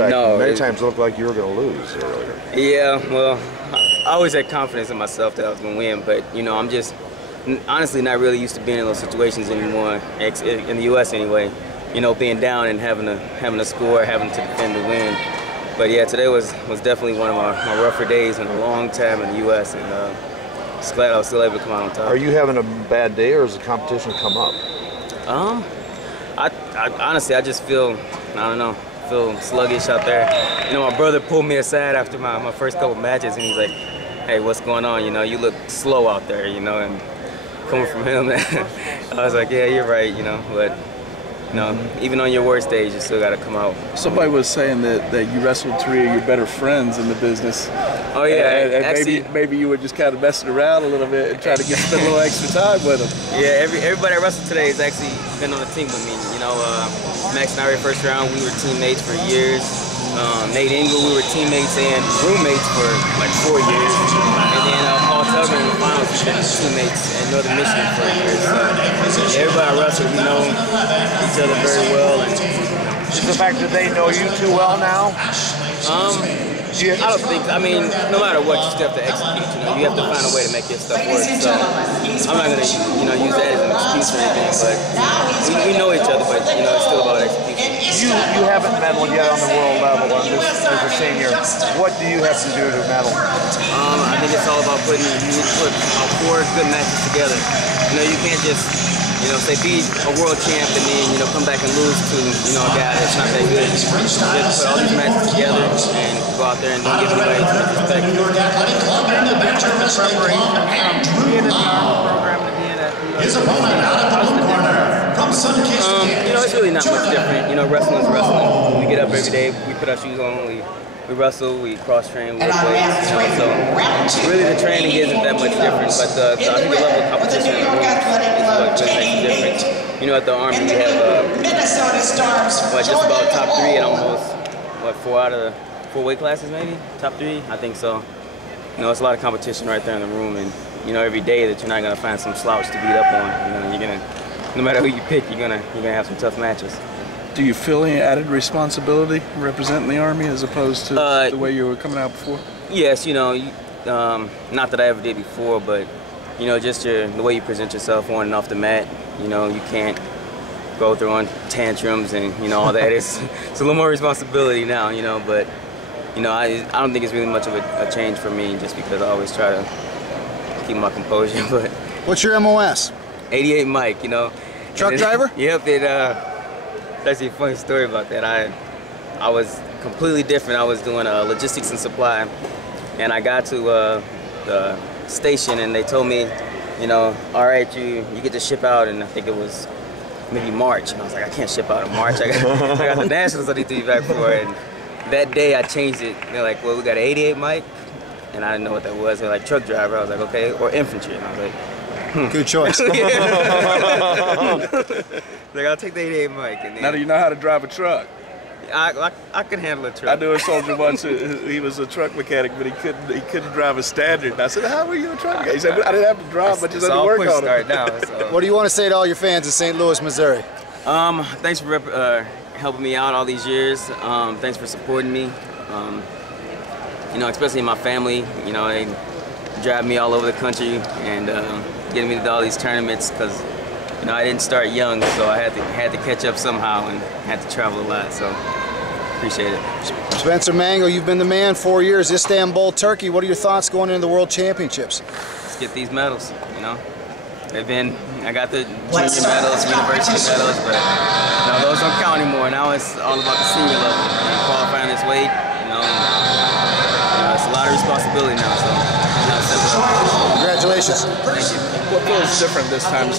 fact, No, many times it looked like you were going to lose earlier. Yeah, well, I always had confidence in myself that I was going to win, but, you know, I'm just honestly not really used to being in those situations anymore, in the U.S. anyway. You know, being down and having to score, having to defend the win. But yeah, today was definitely one of my rougher days in a long time in the U.S. and just glad I was still able to come out on top. Are you having a bad day, or has the competition come up? I honestly, I just feel, I don't know, feel sluggish out there. You know, my brother pulled me aside after my first couple matches, and he's like, "Hey, what's going on? You know, you look slow out there, you know." And coming from him, I was like, "Yeah, you're right, you know." But you know, even on your worst days, you still got to come out. Somebody was saying that you wrestled 3 of your better friends in the business. Oh yeah, and actually, maybe you were just kind of messing around a little bit and trying to spend a little extra time with them. Yeah, everybody I wrestled today has actually been on the team with me. You know, Max and I were first round. We were teammates for years. Nate Engel, we were teammates and roommates for like 4 years. And then Paul Tubman in the finals, we've been teammates in Northern Michigan for years. So everybody I wrestled, we know each other very well. And Is the fact that they know you too well now? I don't think, I mean, no matter what, you still have to execute, you know, you have to find a way to make your stuff work, so I'm not going to, you know, use that as an excuse or anything, but we know each other, but, you know, it's still about execution. You haven't medaled yet on the world level as a senior. What do you have to do to medal? I think it's all about you need to put 4 good matches together. You know, you can't just, you know, say be a world champ and then, you know, come back and lose to, you know, a guy that's not that good. You have to put all these matches together and go out there and don't give anybody too much respect. You know, it's really not much different. You know, wrestling is wrestling. We get up every day, we put our shoes on, we wrestle, we cross-train, we work weights, you know, so really the training isn't that much different, but I think the level of competition in the room is what really makes the difference. You know, at the Army we have just about top 3 in almost, 4 out of the 4 weight classes maybe? Top 3? I think so. You know, it's a lot of competition right there in the room, and you know, every day that you're not going to find some slouch to beat up on. You know, you're going to, no matter who you pick, you're gonna have some tough matches. Do you feel any added responsibility representing the Army as opposed to the way you were coming out before? Yes, you know, not that I ever did before, but you know, just the way you present yourself on and off the mat. You know, you can't go throwing tantrums and you know all that. It's a little more responsibility now, you know. But you know, I don't think it's really much of a change for me, just because I always try to keep my composure. But what's your MOS? 88 Mike, you know. Truck driver? Yep. That's actually a funny story about that. I was completely different. I was doing logistics and supply, and I got to the station, and they told me, you know, all right, you get to ship out, and I think it was maybe March, and I was like, I can't ship out in March. I got the nationals I need to be back for, and that day I changed it. They're like, well, we got an 88 Mike, and I didn't know what that was. They're like, truck driver. I was like, okay, or infantry, and I was like, good choice. Like, I'll take the 88 Mike. And then, now do you know how to drive a truck? I can handle a truck. I knew a soldier once. He was a truck mechanic, but he couldn't drive a standard. And I said, "How were you a truck mechanic?" He said, "I didn't have to drive, but just had to work on it." Now, so. What do you want to say to all your fans in St. Louis, Missouri? Thanks for helping me out all these years. Thanks for supporting me. You know, especially my family. You know, they drive me all over the country and getting me to all these tournaments because, you know, I didn't start young, so I had to catch up somehow and had to travel a lot. So appreciate it. Spenser Mango, you've been the man 4 years. Istanbul, Turkey. What are your thoughts going into the World Championships? Let's get these medals. You know, I got the junior medals, university medals, but you know, those don't count anymore. Now it's all about the senior level and qualifying this weight. You know, it's a lot of responsibility now. So. Congratulations. Thank you. What feels different this time?